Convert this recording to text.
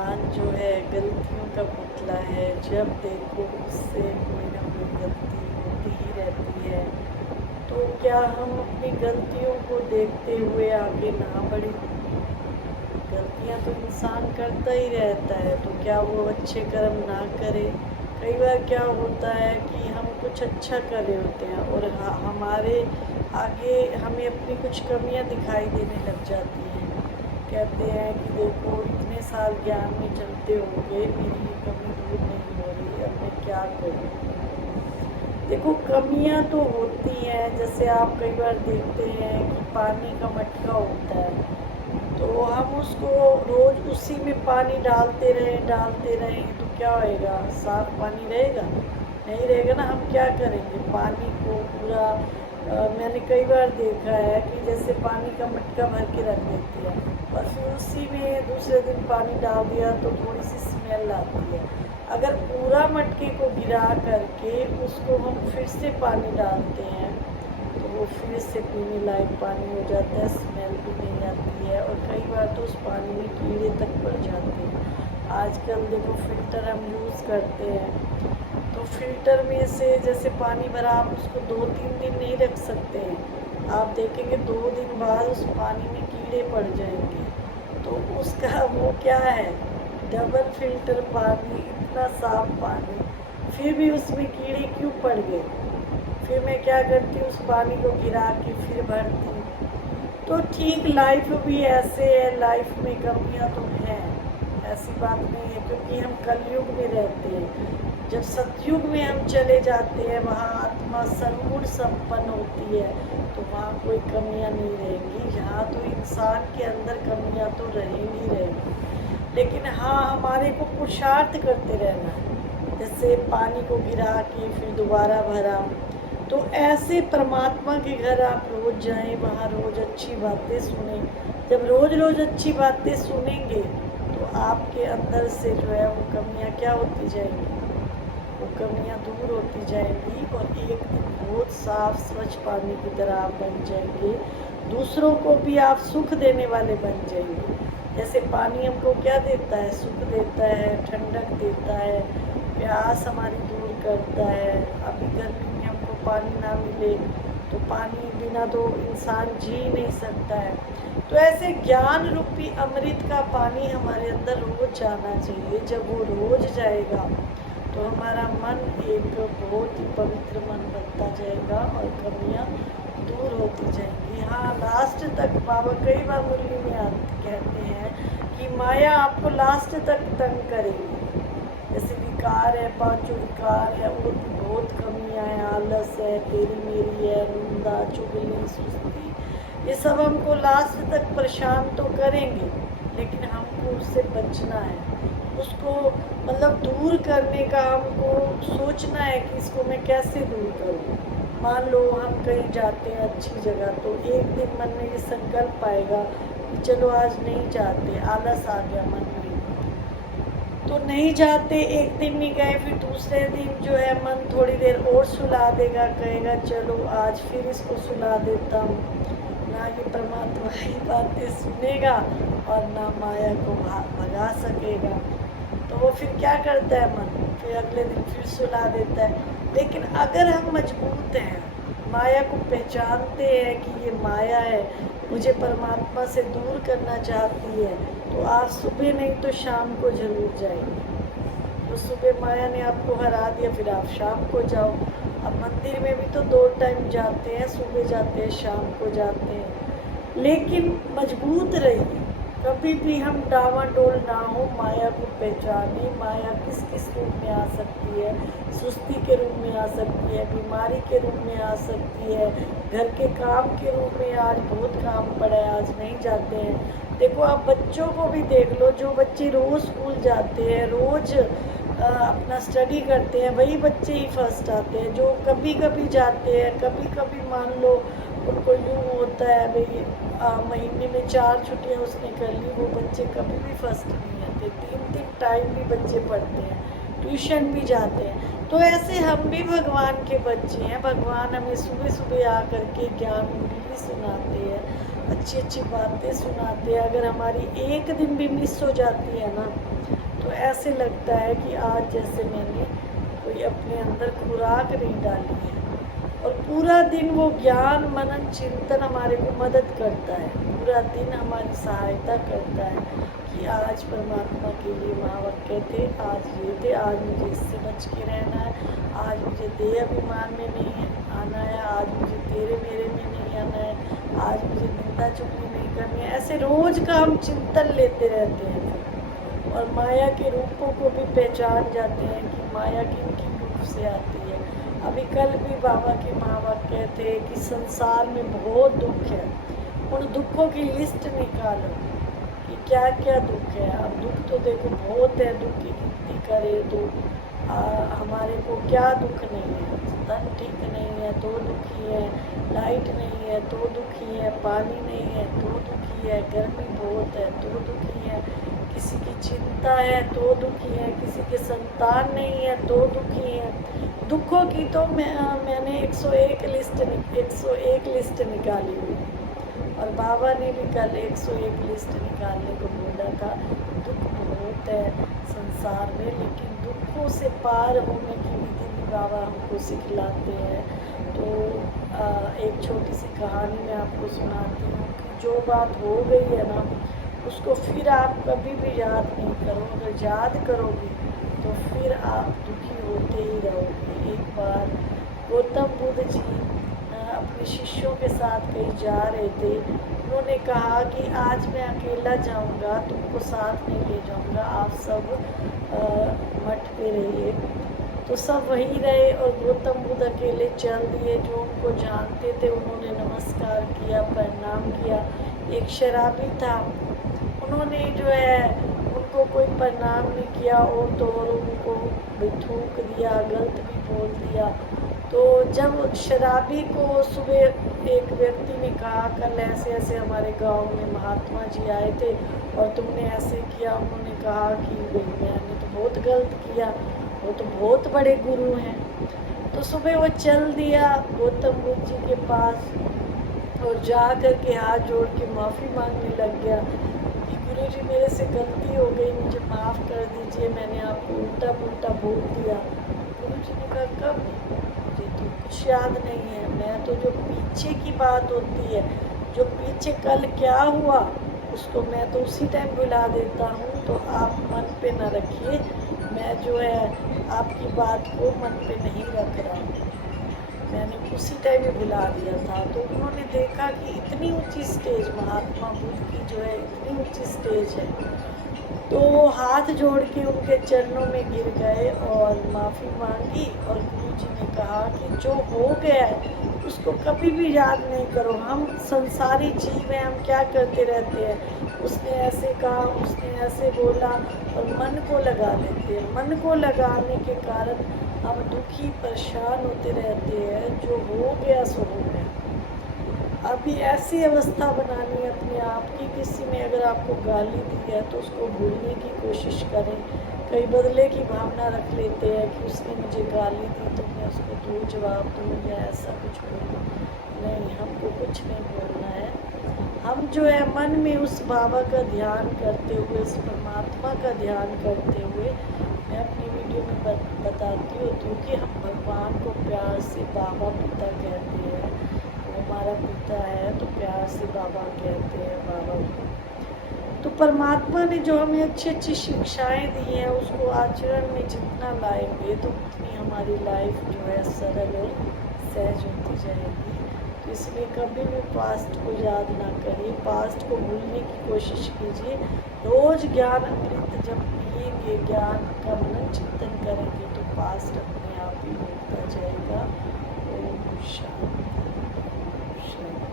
इंसान जो है गलतियों का पुतला है। जब देखो उससे कोई ना कोई गलती होती ही रहती है। तो क्या हम अपनी गलतियों को देखते हुए आगे ना बढ़ें? गलतियां तो इंसान करता ही रहता है, तो क्या वो अच्छे कर्म ना करे? कई बार क्या होता है कि हम कुछ अच्छा कर रहे होते हैं और हमारे आगे हमें अपनी कुछ कमियां दिखाई देने लग जाती हैं। कहते हैं कि देखो इतने साल ज्ञान में चलते होंगे, मेरी ये कमी दूर नहीं हो रही, अब मैं क्या करूँ? देखो कमियां तो होती हैं। जैसे आप कई बार देखते हैं कि पानी का मटका होता है, तो हम उसको रोज उसी में पानी डालते रहें तो क्या होएगा? साफ पानी रहेगा? नहीं रहेगा ना। हम क्या करेंगे? पानी को पूरा मैंने कई बार देखा है कि जैसे पानी का मटका भर के रख देती है और फिर उसी में दूसरे दिन पानी डाल दिया तो थोड़ी सी स्मेल आती है। अगर पूरा मटके को गिरा करके उसको हम फिर से पानी डालते हैं तो वो फिर से पीने लायक पानी हो जाता है, स्मेल भी नहीं आती है और कई बार तो उस पानी में कीड़े तक पड़ जाते हैं। आजकल देखो फ़िल्टर हम यूज़ करते हैं, तो फ़िल्टर में से जैसे पानी भरा आप उसको 2-3 दिन नहीं रख सकते हैं। आप देखेंगे 2 दिन बाद उस पानी में कीड़े पड़ जाएंगे। तो उसका वो क्या है, डबल फ़िल्टर पानी, इतना साफ पानी, फिर भी उसमें कीड़े क्यों पड़ गए? फिर मैं क्या करती हूँ, उस पानी को गिरा के फिर भरती हूँ। तो ठीक लाइफ भी ऐसे है, लाइफ में कमियाँ तो हैं, ऐसी बात नहीं है, क्योंकि हम कलयुग में रहते हैं। जब सतयुग में हम चले जाते हैं, वहाँ आत्मा सर्वगुण संपन्न होती है, तो वहाँ कोई कमियाँ नहीं रहेंगी। यहाँ तो इंसान के अंदर कमियाँ तो रहेंगी, लेकिन हाँ हमारे को पुरुषार्थ करते रहना है। जैसे पानी को गिरा के फिर दोबारा भरा, तो ऐसे परमात्मा के घर आप रोज़ जाएं, वहाँ रोज़ अच्छी बातें सुने। जब रोज़ रोज़ अच्छी बातें सुनेंगे तो आपके अंदर से जो है वो कमियाँ क्या होती जाएंगी? वो कमियाँ दूर होती जाएंगी और एक दिन बहुत साफ स्वच्छ पानी की तरह आप बन जाएंगे। दूसरों को भी आप सुख देने वाले बन जाएंगे। जैसे पानी हमको क्या देता है? सुख देता है, ठंडक देता है, प्यास हमारी दूर करता है। अभी गर्मी में हमको पानी ना मिले तो पानी बिना तो इंसान जी नहीं सकता है। तो ऐसे ज्ञान रूपी अमृत का पानी हमारे अंदर रोज जाना चाहिए। जब वो रोज जाएगा तो हमारा मन एक बहुत ही पवित्र मन बनता जाएगा और कमियाँ दूर होती जाएंगी। हाँ, लास्ट तक बाबा कई बार मुरली में कहते हैं कि माया आपको लास्ट तक तंग करेगी। जैसे विकार है, पांचों विकार है, और भी बहुत कमियाँ हैं, आलस है, तेरी मेरी है, निंदा, चुगली, सुस्ती, ये सब हमको लास्ट तक परेशान तो करेंगे, लेकिन हमको उससे बचना है। उसको मतलब दूर करने का हमको सोचना है कि इसको मैं कैसे दूर करूँ। मान लो हम कहीं जाते हैं अच्छी जगह, तो एक दिन मन में ये संकल्प आएगा कि चलो आज नहीं जाते, आलस आ गया मन में, तो नहीं जाते। एक दिन नहीं गए, फिर दूसरे दिन जो है मन थोड़ी देर और सुला देगा, कहेगा चलो आज फिर इसको सुला देता हूँ। ना ये परमात्मा की बातें सुनेगा और ना माया को भगा सकेगा। तो वो फिर क्या करता है मन, फिर अगले दिन फिर सुला देता है। लेकिन अगर हम मजबूत हैं, माया को पहचानते हैं कि ये माया है, मुझे परमात्मा से दूर करना चाहती है, तो आप सुबह नहीं तो शाम को जरूर जाएंगे। तो सुबह माया ने आपको हरा दिया, फिर आप शाम को जाओ। अब मंदिर में भी तो 2 टाइम जाते हैं, सुबह जाते हैं, शाम को जाते हैं, लेकिन मजबूत रहिए। कभी भी हम डावाडोल ना हो, माया को पहचाने। माया किस किस रूप में आ सकती है? सुस्ती के रूप में आ सकती है, बीमारी के रूप में आ सकती है, घर के काम के रूप में, आज बहुत काम पड़ा है आज नहीं जाते हैं। देखो आप बच्चों को भी देख लो, जो बच्चे रोज़ स्कूल जाते हैं, रोज़ अपना स्टडी करते हैं, वही बच्चे ही फर्स्ट आते हैं। जो कभी कभी जाते हैं, कभी कभी मान लो उनको यूँ होता है भाई महीने में 4 छुट्टियाँ उसने कर ली, वो बच्चे कभी भी फर्स्ट नहीं आते। 3-3 टाइम भी बच्चे पढ़ते हैं, ट्यूशन भी जाते हैं। तो ऐसे हम भी भगवान के बच्चे हैं। भगवान हमें सुबह सुबह आ करके ज्ञान मुरली सुनाते हैं, अच्छी अच्छी बातें सुनाते हैं। अगर हमारी एक दिन भी मिस हो जाती है ना, तो ऐसे लगता है कि आज जैसे मैंने कोई अपने अंदर खुराक नहीं डाली है। और पूरा दिन वो ज्ञान मनन चिंतन हमारे को मदद करता है, पूरा दिन हमारी सहायता करता है कि आज परमात्मा के लिए महावाक्य थे, आज ये थे, आज मुझे इससे बच के रहना है, आज मुझे देह अभिमान में नहीं आना है, आज मुझे तेरे मेरे में नहीं आना है, आज मुझे निंदा चुगली नहीं करनी है। ऐसे रोज का हम चिंतन लेते रहते हैं और माया के रूपों को भी पहचान जाते हैं कि माया किन किन रूप से आती है। अभी कल भी बाबा के महावाक्य थे कि संसार में बहुत दुख है, उन दुखों की लिस्ट निकालो कि क्या क्या दुख है। अब दुख तो देखो बहुत है, दुख की गिनती करे तो हमारे को क्या दुख नहीं है। धन ठीक नहीं है तो दुखी है, लाइट नहीं है तो दुखी है, पानी नहीं है तो दुखी है, गर्मी बहुत है तो दुखी है, किसी की चिंता है तो दुखी है, किसी के संतान नहीं है तो दुखी है। दुखों की तो मैंने 101 लिस्ट निकाली हुई और बाबा ने भी कल 101 लिस्ट निकालने को बोला था। दुख बहुत है संसार में, लेकिन दुखों से पार होने की विधि भी बाबा हमको सिखलाते हैं। तो एक छोटी सी कहानी मैं आपको सुनाती हूँ कि जो बात हो गई है ना, उसको फिर आप कभी भी याद नहीं करो। अगर याद करोगे तो फिर आप दुखी होते ही रहोगे। एक बार गौतम बुद्ध जी अपने शिष्यों के साथ कहीं जा रहे थे। उन्होंने कहा कि आज मैं अकेला जाऊंगा, तुमको साथ नहीं ले जाऊंगा, आप सब मठ पे रहिए। तो सब वहीं रहे और गौतम बुद्ध अकेले चल दिए। जो उनको जानते थे उन्होंने नमस्कार किया, प्रणाम किया। एक शराबी था, उन्होंने जो है उनको कोई प्रणाम नहीं किया और तो और उनको भी थूक दिया, गलत भी बोल दिया। तो जब शराबी को सुबह एक व्यक्ति ने कहा कल ऐसे ऐसे हमारे गांव में महात्मा जी आए थे और तुमने ऐसे किया, उन्होंने कहा कि मैंने तो बहुत गलत किया, वो तो बहुत बड़े गुरु हैं। तो सुबह वो चल दिया गौतम बुद्ध जी के पास और जा कर के हाथ जोड़ के माफ़ी मांगने लग गया कि गुरु जी मेरे से गलती हो गई, मुझे माफ़ कर दीजिए, मैंने आपको उल्टा पुल्टा बोल दिया। गुरु जी ने कहा कब? मुझे तो कुछ याद नहीं है, मैं तो जो पीछे की बात होती है, जो पीछे कल क्या हुआ उसको मैं तो उसी टाइम भुला देता हूँ। तो आप मन पे न रखिए, मैं जो है आपकी बात को मन पे नहीं रख रहा हूँ, मैंने उसी टाइम ही भुला दिया था। तो उन्होंने देखा कि इतनी ऊंची स्टेज महात्मा बुद्ध की जो है इतनी ऊंची स्टेज है, तो वो हाथ जोड़ के उनके चरणों में गिर गए और माफ़ी मांगी। और गुरु जी ने कहा कि जो हो गया है उसको कभी भी याद नहीं करो। हम संसारी जीव हैं, हम क्या करते रहते हैं, उसने ऐसे कहा, उसने ऐसे बोला और मन को लगा लेते हैं। मन को लगाने के कारण हम दुखी परेशान होते रहते हैं। जो हो गया सो हो गया। अभी ऐसी अवस्था बनानी है अपने आप की, किसी ने अगर आपको गाली दी है तो उसको भूलने की कोशिश करें। कई बदले की भावना रख लेते हैं कि उसने मुझे गाली दी तो मैं उसको दूँ जवाब दूँ या ऐसा कुछ बोलूँ। नहीं, हमको कुछ नहीं बोलना है। हम जो है मन में उस बाबा का ध्यान करते हुए, उस परमात्मा का ध्यान करते हुए, मैं अपनी वीडियो में बताती हूँ कि हम भगवान को प्यार से बाबा पिता कहते हैं। वो हमारा पिता है तो प्यार से बाबा कहते हैं बाबा को। तो परमात्मा ने जो हमें अच्छी अच्छी शिक्षाएं दी हैं उसको आचरण में जितना लाएंगे तो उतनी हमारी लाइफ जो है सरल और सहज होती जाएगी। तो इसलिए कभी भी पास्ट को याद ना करिए, पास्ट को भूलने की कोशिश कीजिए। रोज़ ज्ञान अमृत जब पिएंगे, ज्ञान का मनन चिंतन करेंगे तो पास्ट अपने आप ही मिलता जाएगा। ओम शांति शांति।